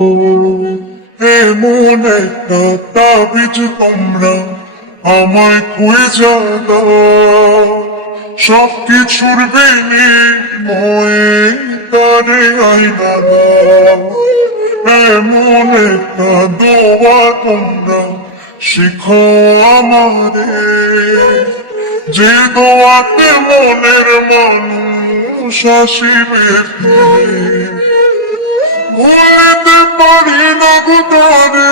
এমন একটা তাবিজ তোমরা আমায় খুঁয়ে জানা সব কিছুর বিনিময়ে আইনা এমন একটা দোয়া তোমরা শিখো আমারে। যে দোয়াতে মনের মানুষ আসিবে। ফিরে ভুলতে পারি না গো তারে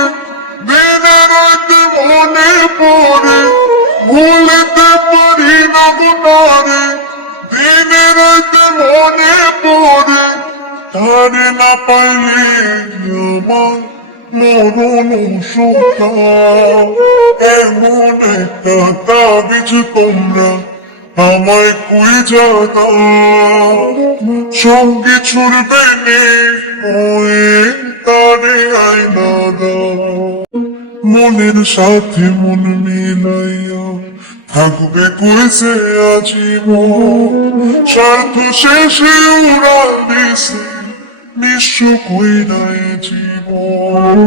দিনে রাতে পড়ে, ভুলতে পারি না দিনে রাতে পড়ে তারে না পাইলে আমার মরণ সুখা। এমন একটা তাবিজ তোমরা আমায় কুই জানা সঙ্গে ছুড়বে নে মনের সাথে মন মিলাইয়া থাকবে কইছে আজীবন স্বার্থ শেষে উড়া দিছে, নিঃস্ব কইরাই জীবন।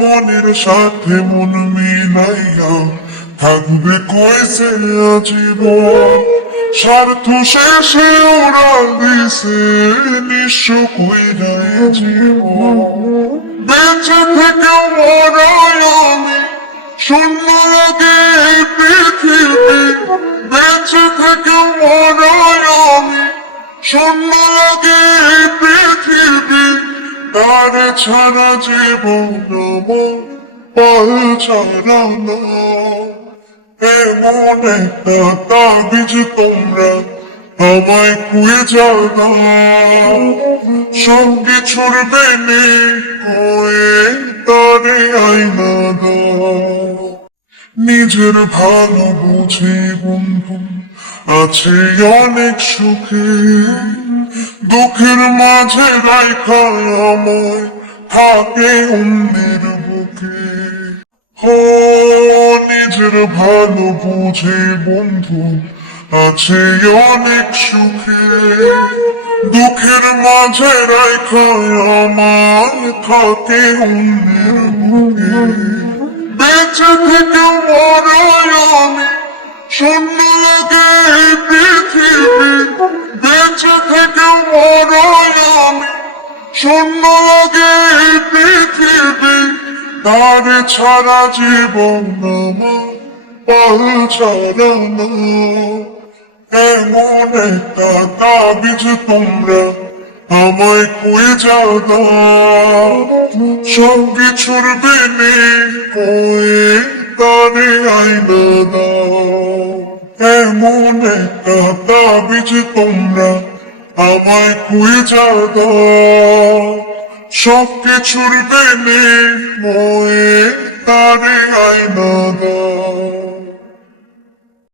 মনের সাথে মন মিলাইয়া থাকবে কইছে আজীবন স্বার্থ শেষে ওরা দিছে নিঃস্ব কইরায় জীবন বেঁচে থেকে মরাই আমি, শূন্য লাগে পৃথিবী। বেঁচে থেকেও মরাই আমি, শূন্য লাগে পৃথিবী। তার ছাড়া জীবন পাল ছাড়া না তোমরা আমায় কুয়ে সঙ্গে নে তারে আইনা নিজের ভালো বুঝে বন্ধু, আছে অনেক সুখে। দুঃখের মাঝে রাইখা আমায় থাকে অন্যের বুকে। ও নিজের ভালো বুঝে বন্ধু, আছে অনেক সুখে। দুঃখের মাঝে রাইখায় আমার থাকে অন্যের বুকে। বেঁচে থেকে মরাই আমি, শূন্য লাগে পৃথিবী। বেঁচে থেকে মরাই আমি, শূন্য লাগে পৃথিবী। তার ছাড়া জীবন আমার, পাল এমন একটা তাবিজ তোমরা আমায় নে কয়ে দাও তোমরা আমায় কুয়ে জানা সব কিছুর বেনে মোয়ে তারে দাও